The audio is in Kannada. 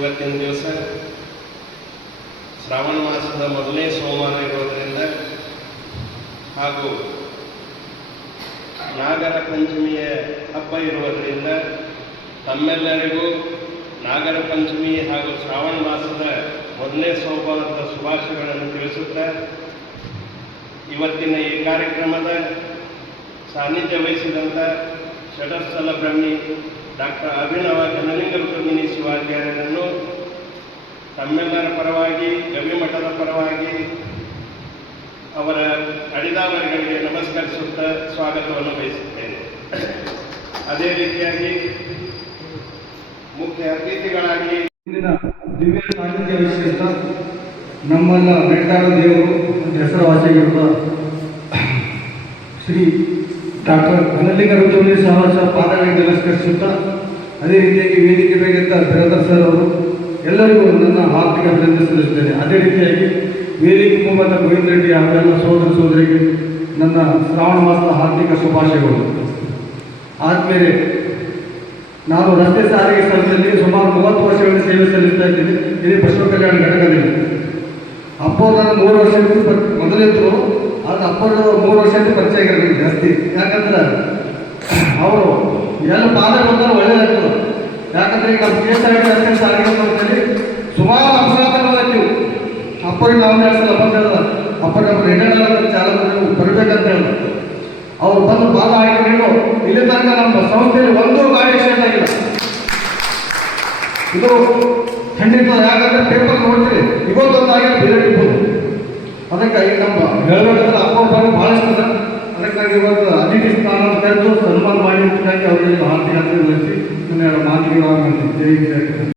ಇವತ್ತಿನ ದಿವಸ ಶ್ರಾವಣ ಮಾಸದ ಮೊದಲನೇ ಸೋಮವಾರ ಇರೋದರಿಂದ ಹಾಗೂ ನಾಗರ ಪಂಚಮಿಯ ಹಬ್ಬ ಇರುವುದರಿಂದ ತಮ್ಮೆಲ್ಲರಿಗೂ ನಾಗರ ಪಂಚಮಿ ಹಾಗೂ ಶ್ರಾವಣ ಮಾಸದ ಮೊದಲನೇ ಸೋಮವಾರದ ಶುಭಾಶಯಗಳನ್ನು ತಿಳಿಸುತ್ತಾ ಇವತ್ತಿನ ಈ ಕಾರ್ಯಕ್ರಮದ ಸಾನ್ನಿಧ್ಯ ವಹಿಸಿದಂಥ ಷಟಸ್ಥಲ ಬ್ರಹ್ಮಿ ಡಾಕ್ಟರ್ ಅಭಿನವ ಘನಲಿಂಗ ರುದ್ರಮುನಿ ಶಿವಾಚಾರ್ಯರನ್ನು ತಮ್ಮೆಲ್ಲರ ಪರವಾಗಿ ಗವಿಮಠದ ಪರವಾಗಿ ಅವರ ಅಡಿದಾವರಿಗಳಿಗೆ ನಮಸ್ಕರಿಸುತ್ತಾ ಸ್ವಾಗತವನ್ನು ಬಯಸುತ್ತೇನೆ. ಅದೇ ರೀತಿಯಾಗಿ ಮುಖ್ಯ ಅತಿಥಿಗಳಾಗಿ ಇಂದಿನ ದಿವ್ಯ ಸಾನ್ನಿಧ್ಯ ವಹಿಸಿದ ನಮ್ಮನ್ನ ಬೆಟ್ಟಾಡ ದೇವರು ಹೆಸರುವಾಸಿಯಾಗಿರುವ ಶ್ರೀ ಡಾಕ್ಟರ್ ಘನಲಿಂಗ ರುದ್ರಮುನಿ ಸಹವಾಸ ಪಾದಗಳಿಗೆ ನಮಸ್ಕರಿಸುತ್ತಾ ಅದೇ ರೀತಿಯಾಗಿ ವೇದಿಕೆ ಬೇಕಿದ್ದ ಬ್ರದರ್ ಸರ್ ಅವರು ಎಲ್ಲರಿಗೂ ನನ್ನ ಹಾರ್ದಿಕ ಅಭಿನಂದನೆ ಸಲ್ಲಿಸುತ್ತೇನೆ. ಅದೇ ರೀತಿಯಾಗಿ ವೇದಿಕೆ ಕುಟುಂಬದ ಗೋವಿಂದ ರೆಡ್ಡಿ ಅವರೆಲ್ಲ ಸೋದರ ಸೋದರಿಗೆ ನನ್ನ ಶ್ರಾವಣ ಮಾಸದ ಹಾರ್ದಿಕ ಶುಭಾಶಯಗಳು. ಆದಮೇಲೆ ನಾನು ರಸ್ತೆ ಸಾರಿಗೆ ಸಂಸ್ಥೆಯಲ್ಲಿ ಸುಮಾರು 30 ವರ್ಷಗಳ ಸೇವೆ ಸಲ್ಲಿಸ್ತಾ ಇದ್ದೀನಿ. ಇಲ್ಲಿ ಬಸವ ಕಲ್ಯಾಣ ಘಟಕದಲ್ಲಿ ಅಪ್ಪವ್ರು ನಾನು 3 ವರ್ಷದಿಂದ ಮೊದಲಿದ್ರು, ಅದು ಅಪ್ಪರು 3 ವರ್ಷದಿಂದ ಪರಿಚಯ ಆಗಿರಬೇಕು ಜಾಸ್ತಿ. ಯಾಕಂದ್ರೆ ಅವರು ಎಲ್ಲ ಪಾದ ಬಂದರೂ ಒಳ್ಳೆಯದಾಗ್ತದೆ. ಯಾಕಂದ್ರೆ ಈಗ ನಮ್ಮ KSRTC ರಸ್ತೆ ಸಾರಿಗೆ ಸಂಸ್ಥೆಯಲ್ಲಿ ಸುಮಾರು ಅಪಘಾತಗಳಾಗ್ತೀವಿ. ಅಪ್ಪರಿಗೆ ನಾವು ಹೇಳ್ಸಲ್ಲ ಬಂದ ಅಪ್ಪ ನಮ್ಮ ರಿಟರ್ನ್ ಚಾಲಕರು ಬರಬೇಕಂತ ಹೇಳಿದ್ರು. ಅವ್ರು ಬಂದು ಪಾದ ಹಾಕಿಕೊಂಡು ಇಲ್ಲಿ ತನಕ ನಮ್ಮ ಸಂಸ್ಥೆಯಲ್ಲಿ ಒಂದು ಗಾಡಿ ಆಕ್ಸಿಡೆಂಟ್ ಆಗಿಲ್ಲ. ಇದು ಖಂಡಿತ. ಯಾಕಂದ್ರೆ ಪೇಪರ್ ನೋಡ್ತೀವಿ ಇವತ್ತೊಂದು ಆಗಿ ಬೇರೆ ಇರ್ಬೋದು. ಅದಕ್ಕಾಗಿ ನಮ್ಮ ಹೇಳಬೇಕಾದ್ರೆ ಅಪ್ಪ ಬಂದು ಭಾಳಷ್ಟು ಅದಕ್ಕಾಗಿ ಇವತ್ತು ಅತಿಥಿ ಸ್ಥಾನ ಕರೆದು ಸನ್ಮಾನ ಮಾಡಿದ್ದಕ್ಕಾಗಿ ಅವರಿಗೆ ಹಾರ್ದಿಕ ಅಭಿನಂದಿಸಿ ನನ್ನ ಮಾತಿಗೆ ಜೈ ಜಯ.